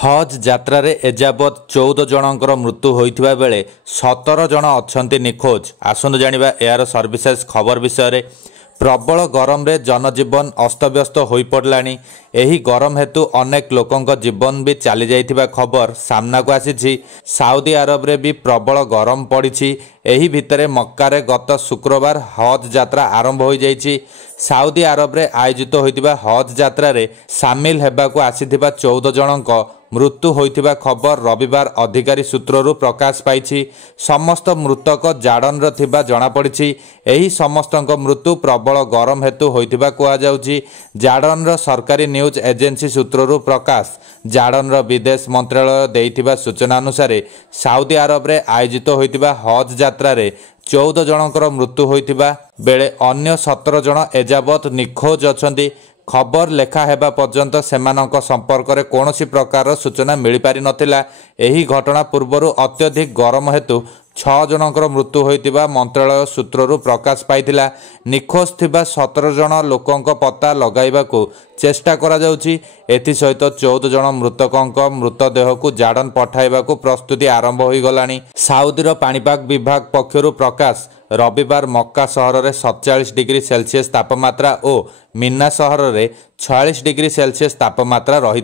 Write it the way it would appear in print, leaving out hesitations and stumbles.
हज यात्रा रे एजाबत 14 जनकर मृत्यु होइथिबा बेले 17 जन अछंती निखोज। आसंतु जानिबा एआर सर्विसेज खबर विषय रे। प्रबल गरम रे जनजीवन अस्तव्यस्त होई पड़लानी। एही गरम हेतु अनेक लोकंक जीवन भी चली जाइथिबा खबर सामना को आसीछि। साउदी अरब रे भी प्रबल गरम पड़िछि। एही भितरे मक्का रे गत शुक्रवार हज यात्रा आरंभ हो जाइछि। साउदी अरब रे आयोजित होइतिबा हज यात्रा रे शामिल हेबाकू आसीथिबा 14 जनक मृत्यु होइतिबा खबर रविवार अधिकारी सूत्ररू प्रकाश पाइछि। समस्त मृतक जाडन र थिबा जणा पड़िछि। एही समस्तक मृत्यु प्रबल गरम हेतु होइतिबा कुआ जाउछि। जाडन र सरकारी न्यूज एजेंसी सूत्ररू प्रकाश। जाडन र विदेश मंत्रालय देइतिबा सूचना अनुसार साउदी अरब रे आयोजित होइतिबा हज यात्रा रे 14 जनकर मृत्यु होइतिबा बेले अन्य 17 जन एजाबत निखोज अछंती। खबर लेखा हेबा पर्यंत सेमानक संपर्क में कौन प्रकार सूचना मिल पारि नथिला। एही घटना पूर्वर अत्यधिक गरम हेतु 6 जनकर मृत्यु होइतिबा मंत्रालय सूत्ररू प्रकाश पाइथिला। निखोज थिबा 17 जन लोकंक पता लगाइबाकू चेष्टा करा जाउछि। एथि सहित 14 जन मृतकंक मृतदेह को जाडन पठाइबाकू प्रस्तुति आरंभ होई गलानी। साउदीर पाणीपाग विभाग पक्षरु प्रकाश रविवार मक्का सहर में 47 डिग्री सेल्सियस तापमात्रा और मीना सहर में 46 डिग्री सेल्सियस तापमात्रा रही।